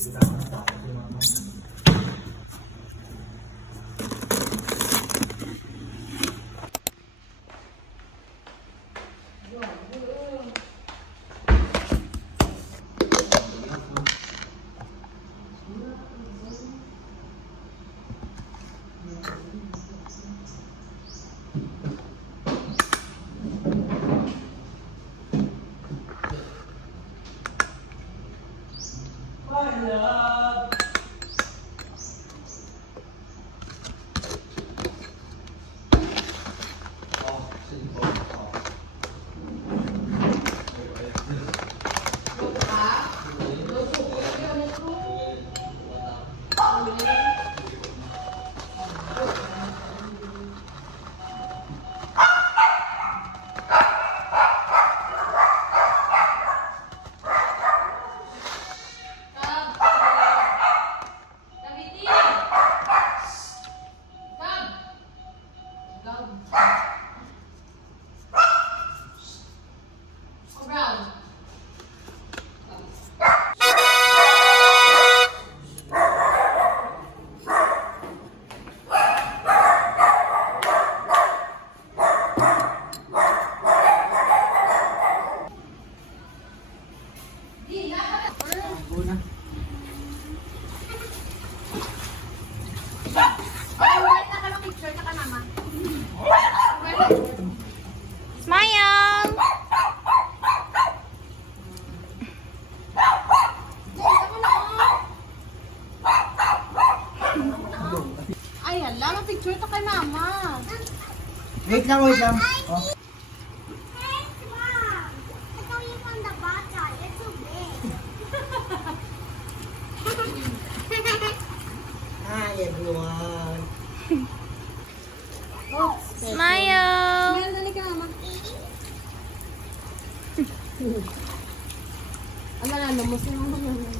Smile! Ay, hala, mag-picture to kay mama. Wait lang, wait lang. Oh. Hi everyone. Smile! Dali ka, mama. Ang nalala mo, sino mo naman?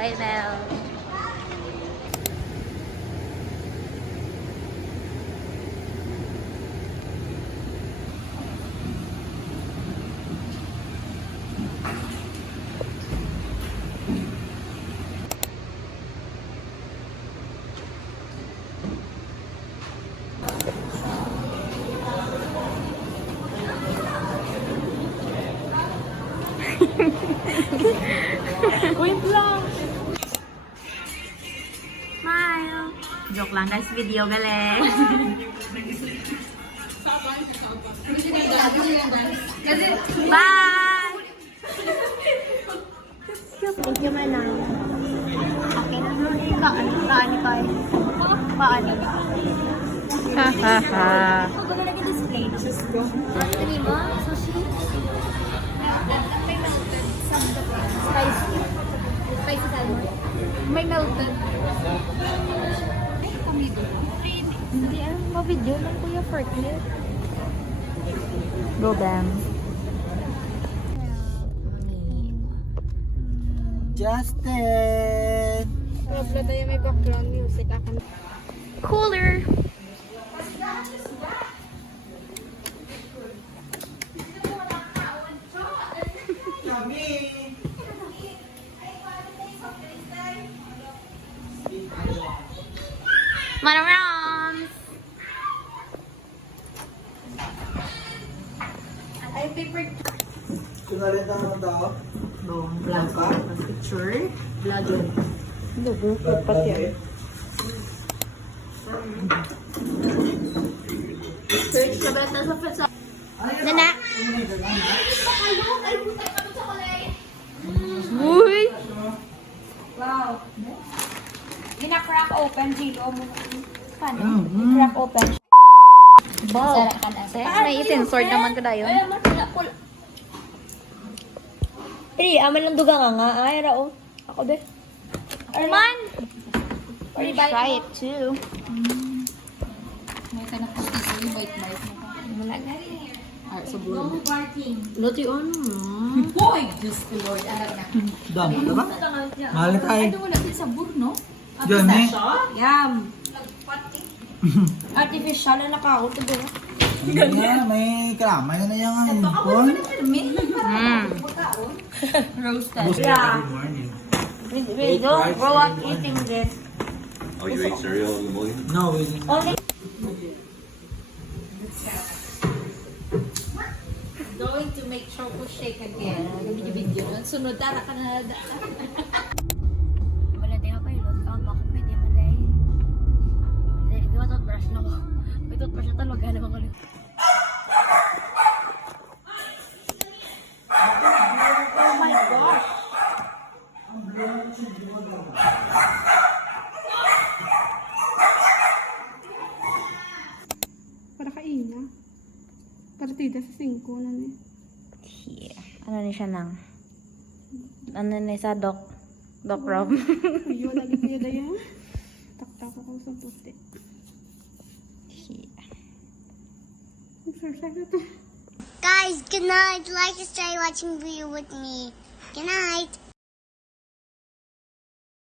Bye, Belle. Wait lang. Smile. Joke lang guys, video galing. Bye! Thank you, Manang. Okay na. Kaani tayo. Paano? Hahaha. Ako ba nalagay display? Ano mo? Sushi? Spicy. Spicy salmon. May melted. Hindi ma-video lang kuya for clip. Go, Bam. Justin! Wala tayo may background music. Cooler. Manarams! Ay, paper. Sunalit na naman daw. No, blanca. Picture. Blood. Dugo, pati. Search ka ba na sa pesa? Nana! Uy! Wow. Gina-crack open, Gilo mo. Paano? I-crack open. Wow! May sensor naman ko dayon. Ay, pula. Aman lang duga nga. Ay, rao. Ako be. Man! Let's try it too. May ka na po yung bite-bite mo. Wala na. Ah, sa buwan. Luti ano? Boy! Diyos ko Lord. Arap na. Dami, diba? Mahal tayo. Ano wala din sabor, no? Diyan eh. Yum! Artificial na nakaot. Diba? Hindi nga, may kalamay na yung hipon. Roasted. Boost every morning. We don't grow up eating this. Oh, you ate cereal in the morning? No, we didn't. Only Going to make choco shake again. Video-video. Sunod, tara ka na. wala din ako ilot. Count ako pwede man dahil. Hindi ko toothbrush na ko. May toothbrush na talaga naman ko. Oh my gosh! Para kaina. Partida sa 5 na ni. Yeah. Ano ni siya nang? Ano ni sa Doc Rob? Ayun, lagi ko yun yan. Taktak ako sa puti. Exercise na to. Guys, good night. Like and stay watching video with me. Good night.